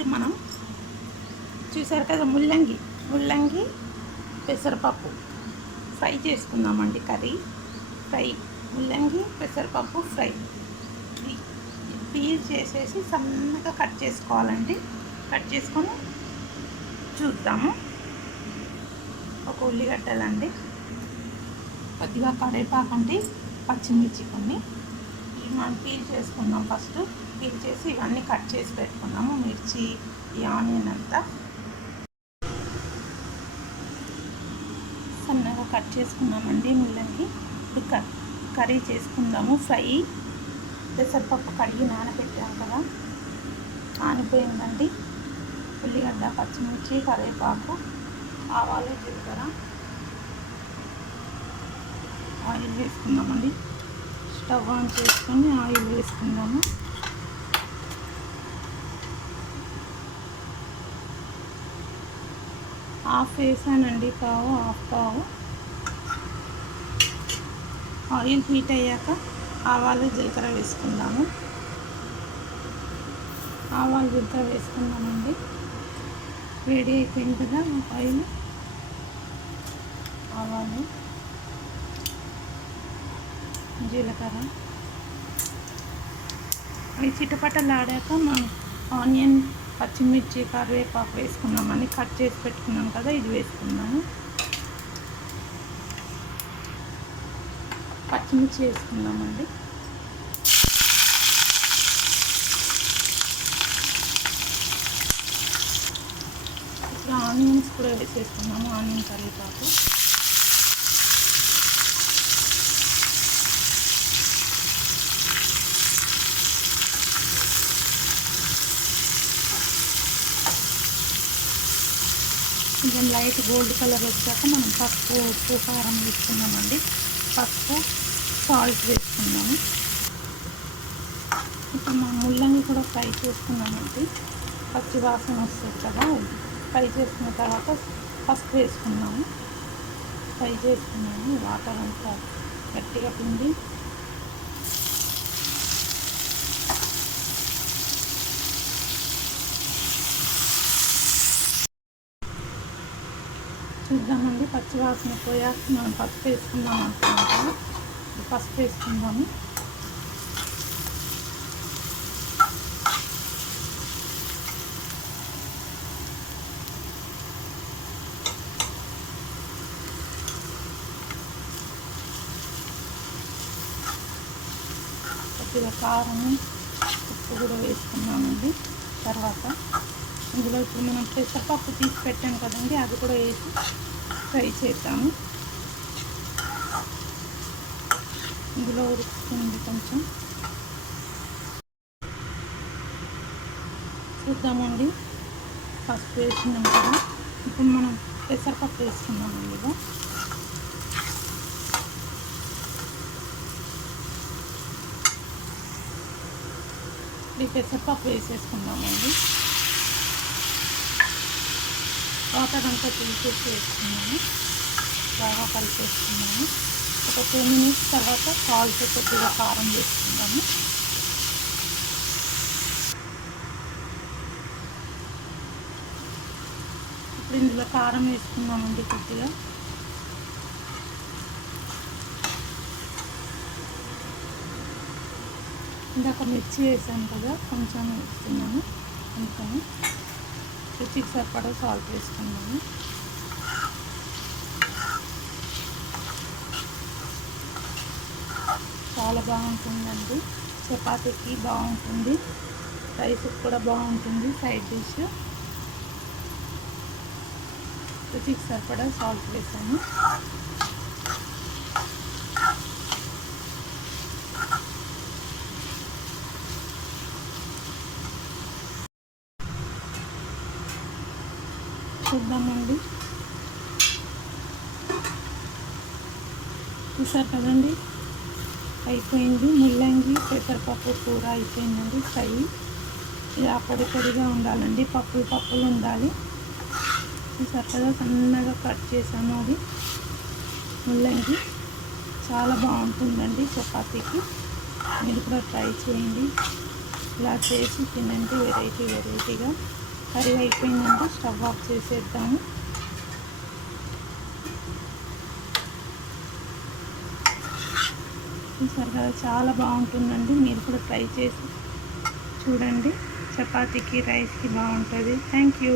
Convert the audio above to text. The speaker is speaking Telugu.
ఈరోజు మనం చూసారు కదా ముల్లంగి పెసరపప్పు ఫ్రై చేసుకుందామండి. ఫ్రై ముల్లంగి పెసరపప్పు ఫ్రై పీల్ చేసేసి సన్నగా కట్ చేసుకోవాలండి. కట్ చేసుకొని చూద్దాము. ఒక ఉల్లిగడ్డలండి, కొద్దిగా కరివేపాకు అండి, పచ్చిమిర్చి కొన్ని ఇవి మనం పీల్ చేసుకుందాం. ఫస్ట్ పీల్ చేసి ఇవన్నీ కట్ చేసి పెట్టుకున్నాము. మిర్చి, ఈ ఆనియన్ అంతా సన్నగా కట్ చేసుకున్నామండి. ముల్లంగి ఇప్పుడు కర్రీ చేసుకుందాము. ఫ్రై పెసరపప్పు కడిగి నానబెట్టాము కదా, నానిపోయిందండి. ఉల్లిగడ్డ, పచ్చిమిర్చి, కరివేపాకు, ఆవాలు, జీలకర్ర, ఆయిల్ వేసుకుందామండి. స్టవ్ ఆన్ చేసుకొని ఆయిల్ వేసుకుందాము. హాఫ్ వేసానండి, పావు. ఆయిల్ హీట్ అయ్యాక ఆవాలు, జీలకర్ర వేసుకుందాము. ఆవాలు, జీలకర్ర వేసుకుందామండి. వేడి అయిపోయింది కదా ఆయిల్. ఆవాలు, జీలకర్ర అవి చిటపటలాడాక మనం ఆనియన్, పచ్చిమిర్చి, కరివేపాకు వేసుకున్నామని కట్ చేసి పెట్టుకున్నాం కదా, ఇది వేసుకున్నాము. పచ్చిమిర్చి వేసుకుందామండి. ఇప్పుడు ఆనియన్స్ కూడా వేసేసుకున్నాము. ఆనియన్, కరివేపాకు, కొంచెం లైట్ గోల్డ్ కలర్ వచ్చాక మనం పసుపు, ఉప్పు, కారం వేసుకున్నామండి. పసుపు, సాల్ట్ వేసుకున్నాము. ఇప్పుడు మనం ముల్లంగి కూడా ఫ్రై చేసుకున్నామండి. పచ్చి వాసన వస్తుంది కదా, ఫ్రై చేసుకున్న తర్వాత పసుపు వేసుకున్నాము. ఫ్రై చేసుకున్నాము. వాటర్ అంతా గట్టిగా పిండి చూద్దామండి. పచ్చి వాసన పోయాక మనం పసుపు వేసుకుందాం అనుకున్నాం కదా, పసుపు వేసుకుందాము. కొద్దిగా కారం, ఉప్పు కూడా వేసుకున్నామండి. తర్వాత ఇందులో ఇప్పుడు మనం పెసరపప్పు తీసి పెట్టాం కదండి, అది కూడా వేసి ఫ్రై చేద్దాము. ఇందులో ఉడుకుతుంది కొంచెం, చూద్దామండి. పసుపు వేసినాం కదా, ఇప్పుడు మనం పెసరపప్పు వేసుకున్నాము. ఇందులో ఈ పెసరపప్పు వేసేసుకుందామండి. వాటర్ అంతా తీసేసి వేసుకున్నాము. బాగా కలిపేసుకున్నాము. ఒక 2 మినిట్స్ తర్వాత సాల్ట్, కొద్దిగా కారం వేసుకుందాము. ఇప్పుడు ఇందులో కారం వేసుకున్నామండి. కొద్దిగా ఇందాక మిర్చి వేసాను కదా, కొంచెం వేస్తున్నాము. అందుకని రుచికి సరిపడా సాల్ట్ వేసుకున్నాము. చాలా బాగుంటుందండి. చపాతీకి బాగుంటుంది, రైస్కి కూడా బాగుంటుంది. Side dish. రుచికి సరిపడా సాల్ట్ వేసాను. చూద్దామండి. చూసారు కదండి, అయిపోయింది. ముల్లంగి పెసరపప్పు కూర అయిపోయిందండి. ఫ్రై ఇలా పొడి పొడిగా ఉండాలండి, పప్పులు ఉండాలి. చూసారు కదా, సన్నగా కట్ చేసాము. అది ముల్లంగి చాలా బాగుంటుందండి చపాతీకి. మీరు కూడా ట్రై చేయండి. ఇలా చేసి తినండి, వెరైటీగా. కర్రీ అయిపోయిందంటే స్టవ్ ఆఫ్ చేసేద్దాము. చూసారు కదా, చాలా బాగుంటుందండి. మీరు కూడా ట్రై చేసి చూడండి. చపాతీకి, రైస్కి బాగుంటుంది. Thank you.